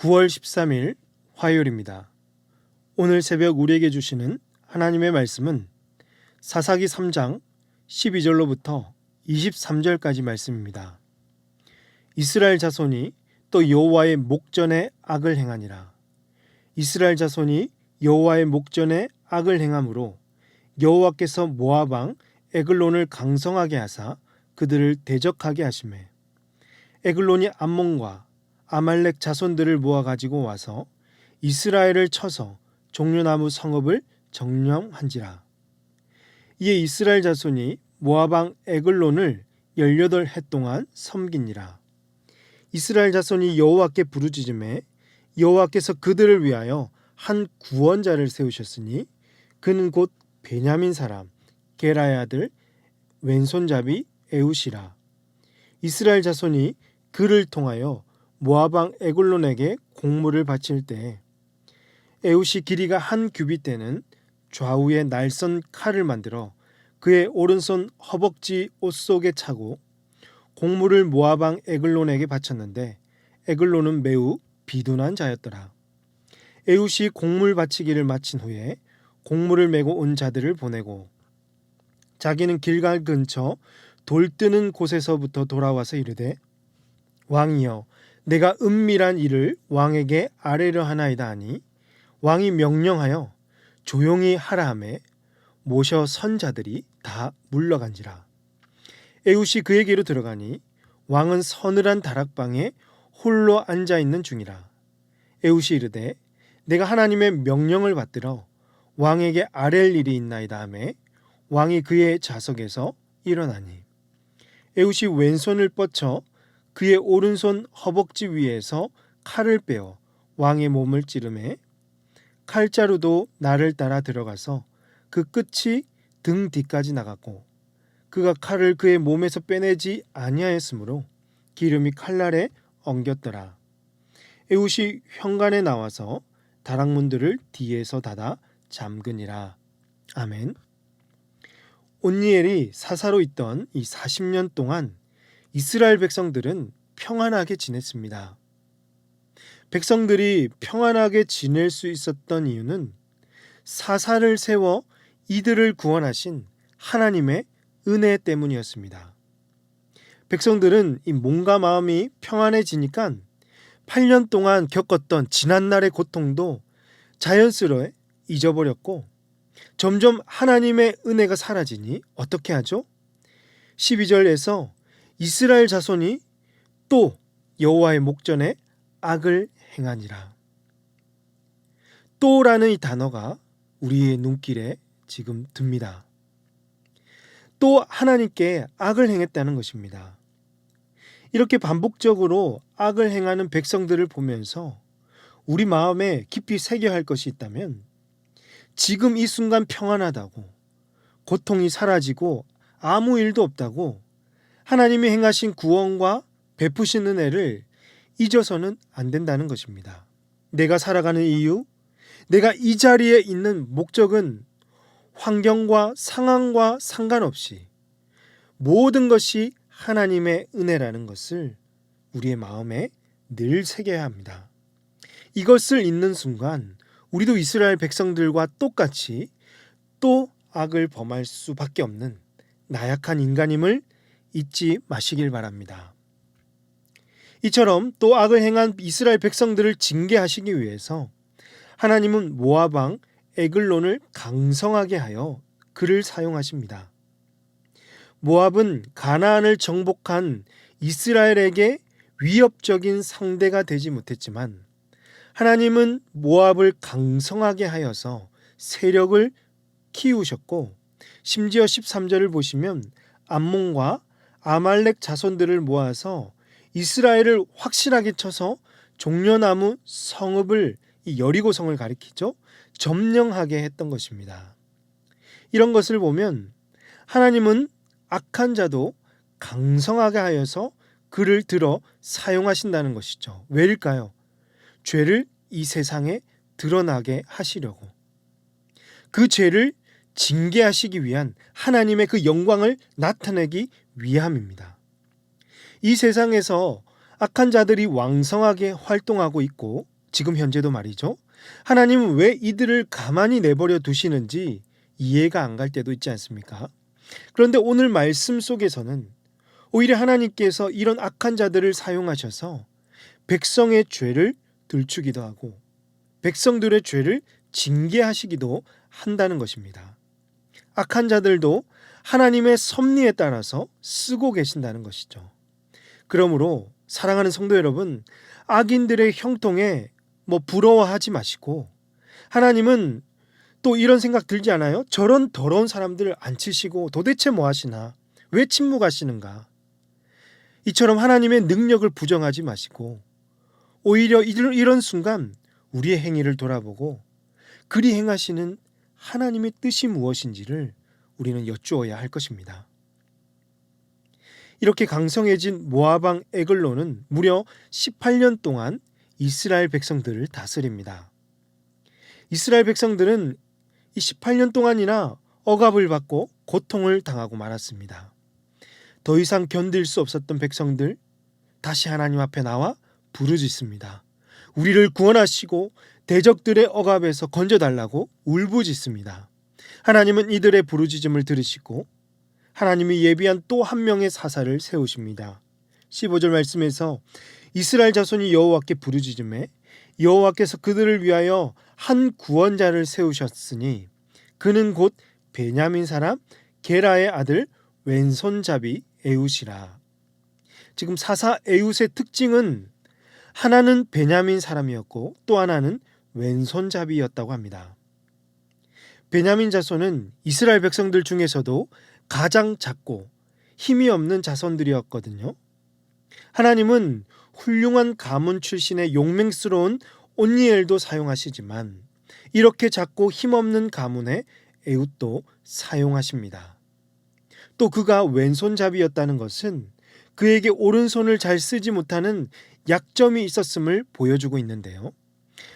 9월 13일 화요일입니다. 오늘 새벽 우리에게 주시는 하나님의 말씀은 사사기 3장 12절로부터 23절까지 말씀입니다. 이스라엘 자손이 또 여호와의 목전에 악을 행하니라. 이스라엘 자손이 여호와의 목전에 악을 행함으로 여호와께서 모압 왕 에글론을 강성하게 하사 그들을 대적하게 하시매 에글론이 암몬과 아말렉 자손들을 모아 가지고 와서 이스라엘을 쳐서 종려나무 성읍을 점령한지라. 이에 이스라엘 자손이 모압 왕 에글론을 18해 동안 섬기니라. 이스라엘 자손이 여호와께 부르짖음에 여호와께서 그들을 위하여 한 구원자를 세우셨으니 그는 곧 베냐민 사람 게라의 아들 왼손잡이 에웃이라. 이스라엘 자손이 그를 통하여 모압 왕 에글론에게 공물을 바칠 때 에웃이 길이가 한 규빗 되는 좌우에 날선 칼을 만들어 그의 오른손 허벅지 옷 속에 차고 공물을 모압 왕 에글론에게 바쳤는데 에글론은 매우 비둔한 자였더라. 에웃이 공물 바치기를 마친 후에 공물을 메고 온 자들을 보내고 자기는 길갈 근처 돌 뜨는 곳에서부터 돌아와서 이르되 왕이여 내가 은밀한 일을 왕에게 아뢰려 하나이다 하니 왕이 명령하여 조용히 하라 하매 모셔 선 자들이 다 물러간지라. 에웃이 그에게로 들어가니 왕은 서늘한 다락방에 홀로 앉아 있는 중이라. 에웃이 이르되 내가 하나님의 명령을 받들어 왕에게 아랠 일이 있나이다 하매 왕이 그의 좌석에서 일어나니 에웃이 왼손을 뻗쳐 그의 오른손 허벅지 위에서 칼을 빼어 왕의 몸을 찌르매 칼자루도 날을 따라 들어가서 그 끝이 등 뒤까지 나갔고 그가 칼을 그의 몸에서 빼내지 아니하였으므로 기름이 칼날에 엉겼더라. 에웃이 현관에 나와서 다락문들을 뒤에서 닫아 잠그니라. 아멘. 온니엘이 사사로 있던 이 40년 동안 이스라엘 백성들은 평안하게 지냈습니다. 백성들이 평안하게 지낼 수 있었던 이유는 사사를 세워 이들을 구원하신 하나님의 은혜 때문이었습니다. 백성들은 이 몸과 마음이 평안해지니까 8년 동안 겪었던 지난날의 고통도 자연스레 잊어버렸고 점점 하나님의 은혜가 사라지니 어떻게 하죠? 12절에서 이스라엘 자손이 또 여호와의 목전에 악을 행하니라. 또라는 이 단어가 우리의 눈길에 지금 듭니다. 또 하나님께 악을 행했다는 것입니다. 이렇게 반복적으로 악을 행하는 백성들을 보면서 우리 마음에 깊이 새겨야 할 것이 있다면 지금 이 순간 평안하다고 고통이 사라지고 아무 일도 없다고 하나님이 행하신 구원과 베푸신 은혜를 잊어서는 안 된다는 것입니다. 내가 살아가는 이유, 내가 이 자리에 있는 목적은 환경과 상황과 상관없이 모든 것이 하나님의 은혜라는 것을 우리의 마음에 늘 새겨야 합니다. 이것을 잊는 순간 우리도 이스라엘 백성들과 똑같이 또 악을 범할 수밖에 없는 나약한 인간임을 잊지 마시길 바랍니다. 이처럼 또 악을 행한 이스라엘 백성들을 징계하시기 위해서 하나님은 모압 왕 에글론을 강성하게 하여 그를 사용하십니다. 모압은 가나안을 정복한 이스라엘에게 위협적인 상대가 되지 못했지만 하나님은 모압을 강성하게 하여서 세력을 키우셨고 심지어 13절을 보시면 암몬과 아말렉 자손들을 모아서 이스라엘을 확실하게 쳐서 종려나무 성읍을 이 여리고성을 가리키죠. 점령하게 했던 것입니다. 이런 것을 보면 하나님은 악한 자도 강성하게 하여서 그를 들어 사용하신다는 것이죠. 왜일까요? 죄를 이 세상에 드러나게 하시려고. 그 죄를 징계하시기 위한 하나님의 그 영광을 나타내기 위함입니다. 이 세상에서 악한 자들이 왕성하게 활동하고 있고 지금 현재도 말이죠. 하나님은 왜 이들을 가만히 내버려 두시는지 이해가 안 갈 때도 있지 않습니까? 그런데 오늘 말씀 속에서는 오히려 하나님께서 이런 악한 자들을 사용하셔서 백성의 죄를 들추기도 하고 백성들의 죄를 징계하시기도 한다는 것입니다. 악한 자들도 하나님의 섭리에 따라서 쓰고 계신다는 것이죠. 그러므로 사랑하는 성도 여러분, 악인들의 형통에 부러워하지 마시고, 하나님은 또 이런 생각 들지 않아요? 저런 더러운 사람들 안 치시고 도대체 뭐 하시나? 왜 침묵하시는가? 이처럼 하나님의 능력을 부정하지 마시고 오히려 이런 순간 우리의 행위를 돌아보고 그리 행하시는 하나님의 뜻이 무엇인지를 우리는 여쭈어야 할 것입니다. 이렇게 강성해진 모압 왕 에글론은 무려 18년 동안 이스라엘 백성들을 다스립니다. 이스라엘 백성들은 이 18년 동안이나 억압을 받고 고통을 당하고 말았습니다. 더 이상 견딜 수 없었던 백성들, 다시 하나님 앞에 나와 부르짖습니다. 우리를 구원하시고 대적들의 억압에서 건져달라고 울부짖습니다. 하나님은 이들의 부르짖음을 들으시고 하나님이 예비한 또 한 명의 사사를 세우십니다. 15절 말씀에서 이스라엘 자손이 여호와께 부르짖음에 여호와께서 그들을 위하여 한 구원자를 세우셨으니 그는 곧 베냐민 사람 게라의 아들 왼손잡이 에웃이라. 지금 사사 에웃의 특징은 하나는 베냐민 사람이었고 또 하나는 왼손잡이였다고 합니다. 베냐민 자손은 이스라엘 백성들 중에서도 가장 작고 힘이 없는 자손들이었거든요. 하나님은 훌륭한 가문 출신의 용맹스러운 온니엘도 사용하시지만 이렇게 작고 힘없는 가문의 에웃도 사용하십니다. 또 그가 왼손잡이였다는 것은 그에게 오른손을 잘 쓰지 못하는 약점이 있었음을 보여주고 있는데요.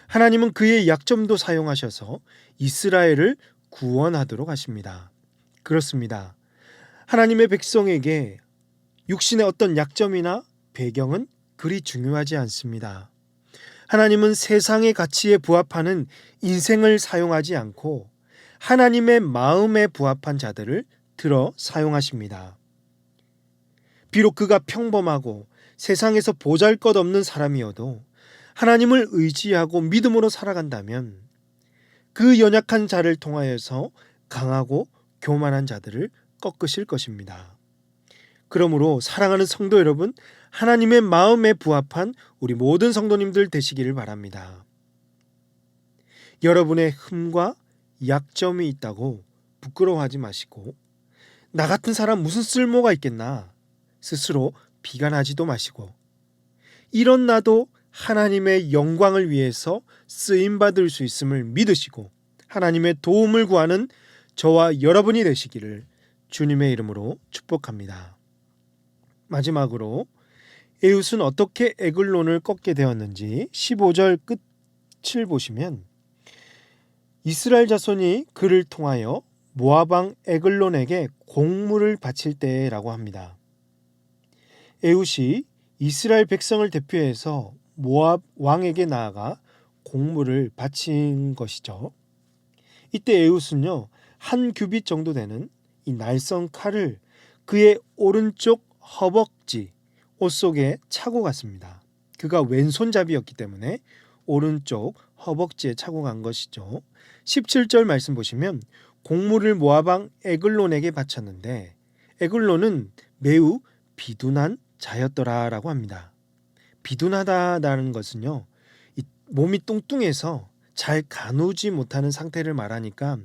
하나님은 그의 약점도 사용하셔서 이스라엘을 구원하도록 하십니다. 그렇습니다. 하나님의 백성에게 육신의 어떤 약점이나 배경은 그리 중요하지 않습니다. 하나님은 세상의 가치에 부합하는 인생을 사용하지 않고 하나님의 마음에 부합한 자들을 들어 사용하십니다. 비록 그가 평범하고 세상에서 보잘것없는 사람이어도 하나님을 의지하고 믿음으로 살아간다면 그 연약한 자를 통하여서 강하고 교만한 자들을 꺾으실 것입니다. 그러므로 사랑하는 성도 여러분, 하나님의 마음에 부합한 우리 모든 성도님들 되시기를 바랍니다. 여러분의 흠과 약점이 있다고 부끄러워하지 마시고 나 같은 사람 무슨 쓸모가 있겠나 스스로 비관하지도 마시고 이런 나도 하나님의 영광을 위해서 쓰임받을 수 있음을 믿으시고 하나님의 도움을 구하는 저와 여러분이 되시기를 주님의 이름으로 축복합니다. 마지막으로 에웃은 어떻게 에글론을 꺾게 되었는지 15절 끝을 보시면 이스라엘 자손이 그를 통하여 모압 왕 에글론에게 공물을 바칠 때라고 합니다. 에웃이 이스라엘 백성을 대표해서 모압 왕에게 나아가 공물을 바친 것이죠. 이때 에웃은요, 한 규빗 정도 되는 이 날선 칼을 그의 오른쪽 허벅지 옷 속에 차고 갔습니다. 그가 왼손잡이였기 때문에 오른쪽 허벅지에 차고 간 것이죠. 17절 말씀 보시면 공물을 모압 왕 에글론에게 바쳤는데 에글론은 매우 비둔한 자였더라라고 합니다. 비둔하다라는 것은요, 이 몸이 뚱뚱해서 잘 가누지 못하는 상태를 말하니까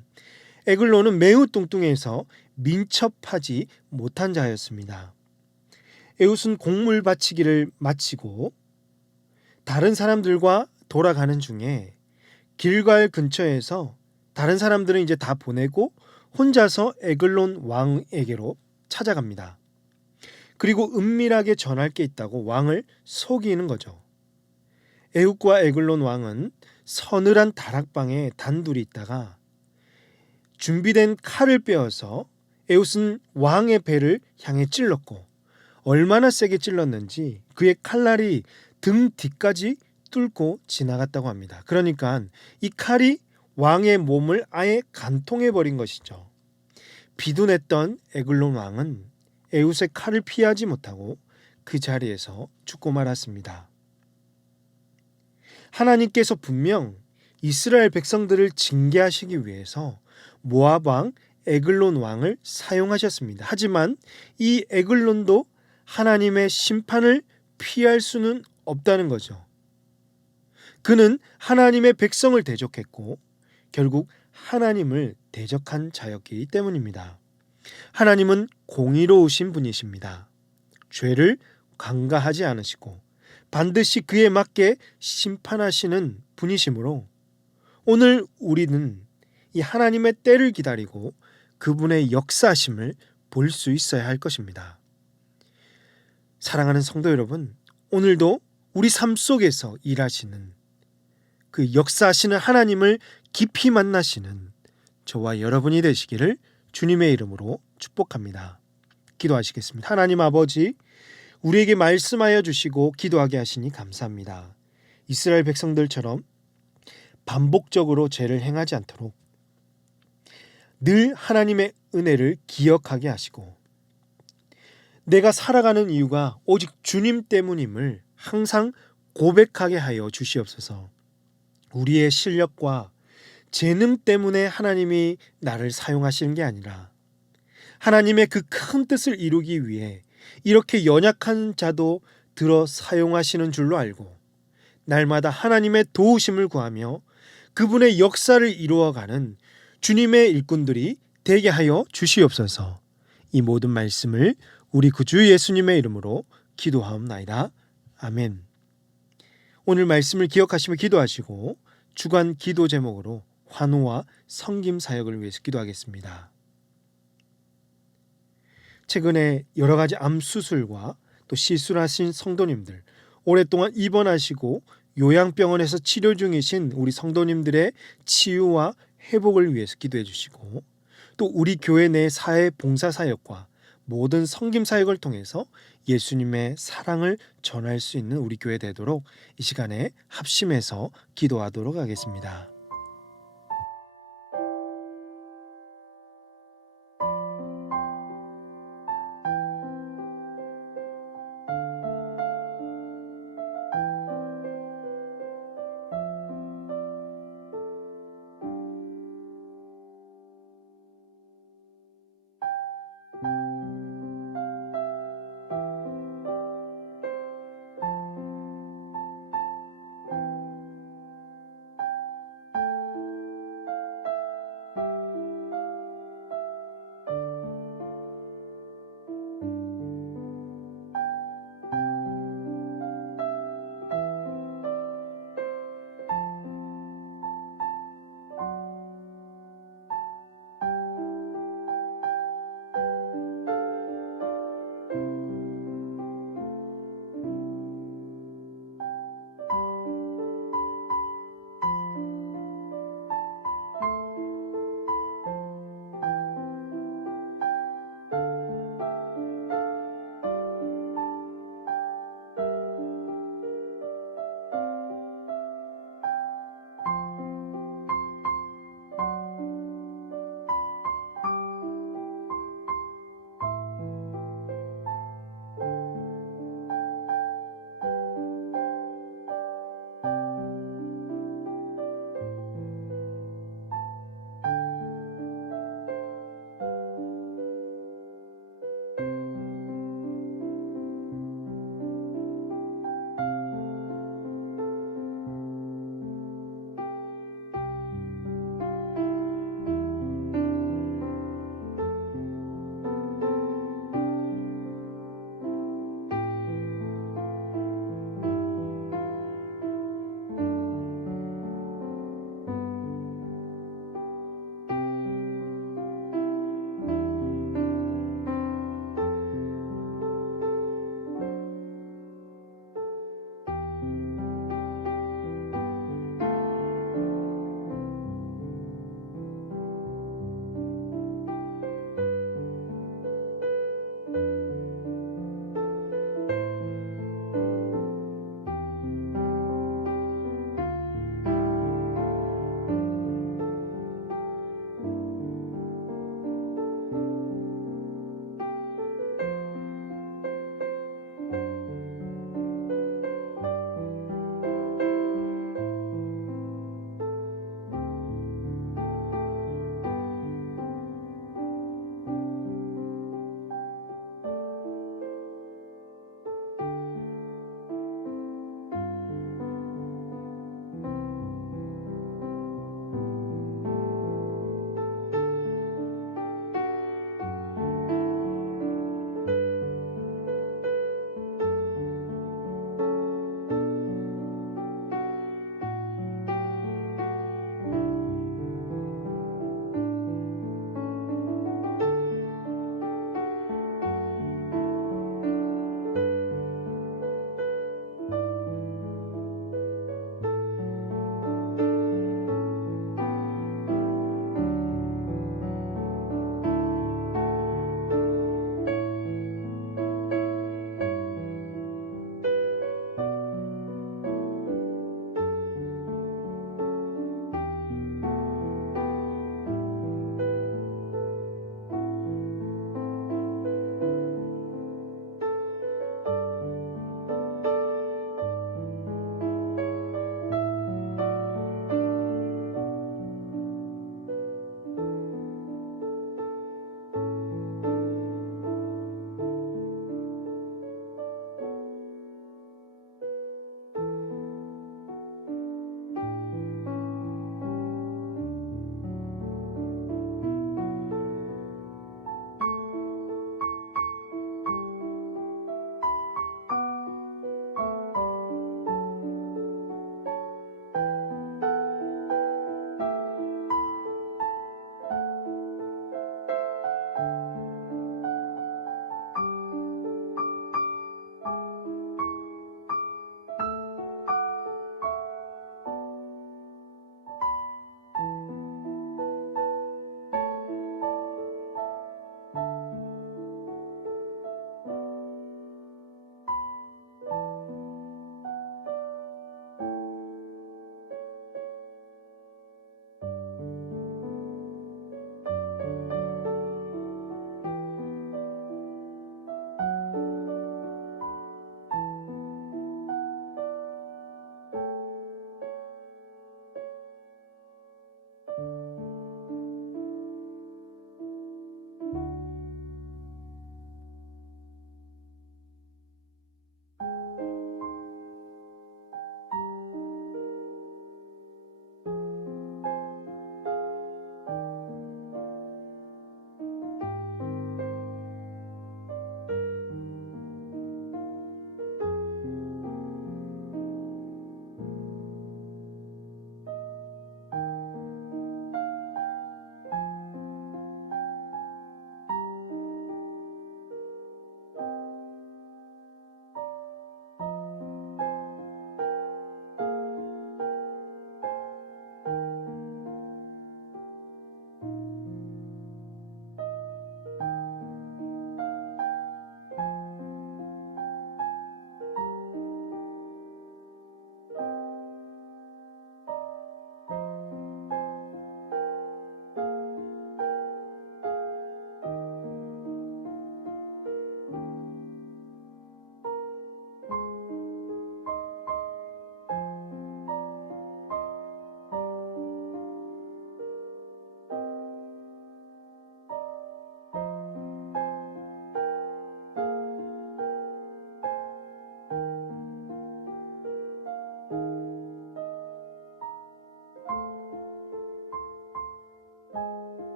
에글론은 매우 뚱뚱해서 민첩하지 못한 자였습니다. 에웃은 공물 바치기를 마치고 다른 사람들과 돌아가는 중에 길갈 근처에서 다른 사람들은 이제 다 보내고 혼자서 에글론 왕에게로 찾아갑니다. 그리고 은밀하게 전할 게 있다고 왕을 속이는 거죠. 에웃과 에글론 왕은 서늘한 다락방에 단둘이 있다가 준비된 칼을 빼어서 에웃은 왕의 배를 향해 찔렀고 얼마나 세게 찔렀는지 그의 칼날이 등 뒤까지 뚫고 지나갔다고 합니다. 그러니까 이 칼이 왕의 몸을 아예 간통해 버린 것이죠. 비둔했던 에글론 왕은 에웃의 칼을 피하지 못하고 그 자리에서 죽고 말았습니다. 하나님께서 분명 이스라엘 백성들을 징계하시기 위해서 모압 왕 에글론 왕을 사용하셨습니다. 하지만 이 에글론도 하나님의 심판을 피할 수는 없다는 거죠. 그는 하나님의 백성을 대적했고 결국 하나님을 대적한 자였기 때문입니다. 하나님은 공의로우신 분이십니다. 죄를 간과하지 않으시고 반드시 그에 맞게 심판하시는 분이시므로 오늘 우리는 이 하나님의 때를 기다리고 그분의 역사하심을 볼 수 있어야 할 것입니다. 사랑하는 성도 여러분, 오늘도 우리 삶 속에서 일하시는 그 역사하시는 하나님을 깊이 만나시는 저와 여러분이 되시기를 주님의 이름으로 축복합니다. 기도하시겠습니다. 하나님 아버지, 우리에게 말씀하여 주시고 기도하게 하시니 감사합니다. 이스라엘 백성들처럼 반복적으로 죄를 행하지 않도록 늘 하나님의 은혜를 기억하게 하시고 내가 살아가는 이유가 오직 주님 때문임을 항상 고백하게 하여 주시옵소서. 우리의 실력과 재능 때문에 하나님이 나를 사용하시는 게 아니라 하나님의 그 큰 뜻을 이루기 위해 이렇게 연약한 자도 들어 사용하시는 줄로 알고 날마다 하나님의 도우심을 구하며 그분의 역사를 이루어가는 주님의 일꾼들이 되게 하여 주시옵소서. 이 모든 말씀을 우리 구주 예수님의 이름으로 기도하옵나이다. 아멘. 오늘 말씀을 기억하시며 기도하시고 주간 기도 제목으로 환호와 섬김 사역을 위해서 기도하겠습니다. 최근에 여러 가지 암 수술과 또 시술하신 성도님들, 오랫동안 입원하시고 요양병원에서 치료 중이신 우리 성도님들의 치유와 회복을 위해서 기도해 주시고 또 우리 교회 내 사회 봉사 사역과 모든 섬김 사역을 통해서 예수님의 사랑을 전할 수 있는 우리 교회 되도록 이 시간에 합심해서 기도하도록 하겠습니다.